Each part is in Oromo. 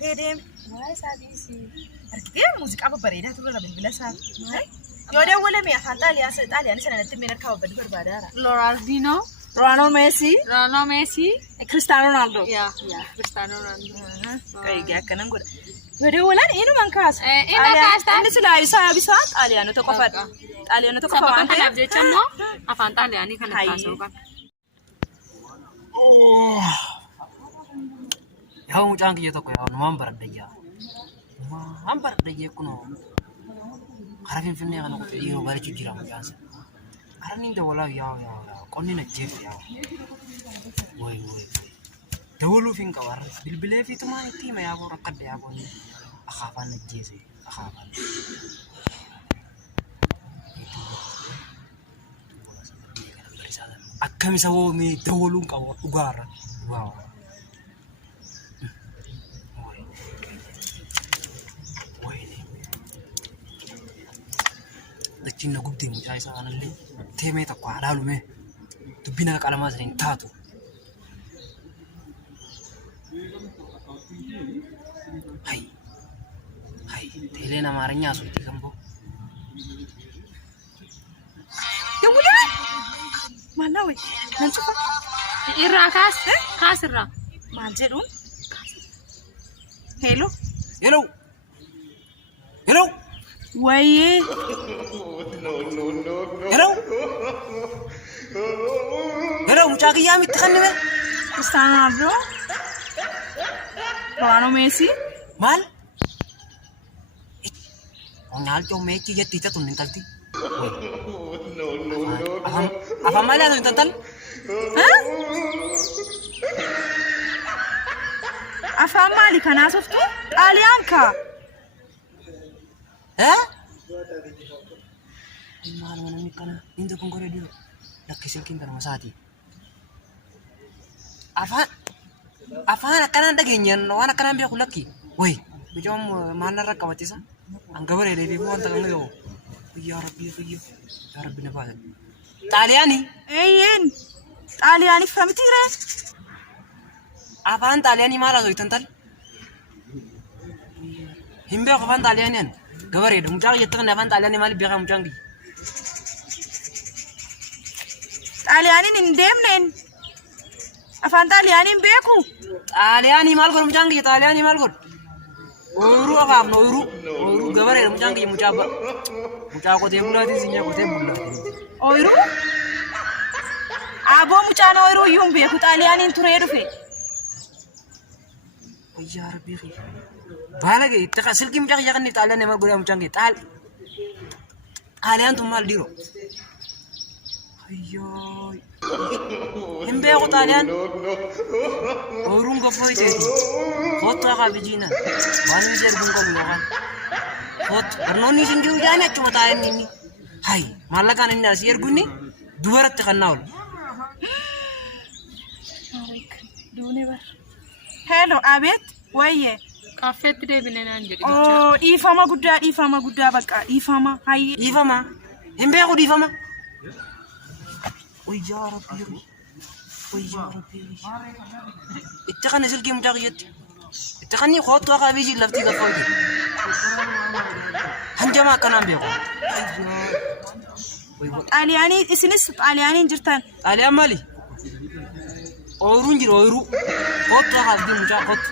تهدم ما يساعدني أركتي موسيقى ببريدة تقول أنا بالبلا سال يودا ولا ميا فانتاليا سالي سنة نتمنى كاو بدبر بادارا لورالدينو رونالدو ميسي كريستيانو رونالدو يا كريستيانو رونالدو كاي جا كنن غدا يودا ولا إنه من كاس إنه سلا يسا بيسات طاليانو تقفت طاليانو تقفت أنت نبدأ كمو أفان طالياني كان كاسوكا يوم جانك يتوقع نوامبر الدجال نوامبر الدجال كنو عارفين في النهاية أنا قلت إيه وبالي تجرا مجانس عارفين ده ولا يا كوني نجيب يا وي دولو فين كوار بالبلاد في تما إتي ما يابو ركض يابو أخافان نجيسي أخافان أكمل سووا مي دولو كوار أجارة واو لكن نقول دي مجايسة أنا اللي تيمي تقوى على لومه تبيناك على مازرين تاتو هاي تيلينا مارنيا سويتي كمبو يا ولاد ما ناوي نشوفه إيرا كاس إيرا ما جدون هلو ويه هلو مشاكي يا متخنمة كريستيانو رونالدو ميسي مال ونال جو ميكي جت تيتا تون نتالتي أفهم ماله تون نتال ها أفهم مالي كنا شفتو طاليانكا ها مال من مكانا إنت كونغوري ديو لكن سلكين كنا مساتي afaan akkanaan dhageenyaan waan akkanaan beeku lakki way bijoom maanarra qabatisa hanga bareedee fi wanta kan yoo yaa rabbi na baasa xaaliyaani xaaliyaani famtiire afaan xaaliyaani maal haasoo itan tal hin beeku afaan xaaliyaaniin gabareedha mucaa jettu kan afaan xaaliyaanii maaliif beekaa mucaan kiyya xaaliyaaniin hin deemneen afaan xaaliyaaniin beeku xaaliyaanii maal godhu mucaan kiyya xaaliyaanii maal godhu ooyiruu afaaf no ooyiruu gabareedha mucaan kiyya mucaa qotee bulaatiin sinyaa qotee bulaatiin ooyiruu aboo mucaan ooyiruu iyyuu hin beeku xaaliyaaniin turee dhufe yaa rabbi baala gee itti silkii mucaa kiyya kan xaaliyaan nama godhaa mucaan kiyya xaaliyaan tun maal dhiiroo Ayyooy. Hin beeku xaaliyaan. Ooyiruun goffoo iteeti. Kottu akka bijiina. Waan inni erguun qabu yookaan. Kottu. Barnoonni isin jiru jaani achuma taa'een inni. Hayi maallaqaan inni asii ergu inni dubaratti kan naa oolu. Hello abeet wayye. Kaaffeetti deebinee naan jedhi. Oh dhiifama guddaa bakka dhiifama hayyee. Dhiifama. Hin beeku dhiifama. ويا ربي اتقني سلكي مجاغيت اتقني خطوة قابيجي لفتي قفوتي هنجما كنام بيقو طالياني اسنس طالياني جرتان طاليان مالي اويرو خطوة قابيجي مجاغ خط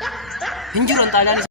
هنجرون طالياني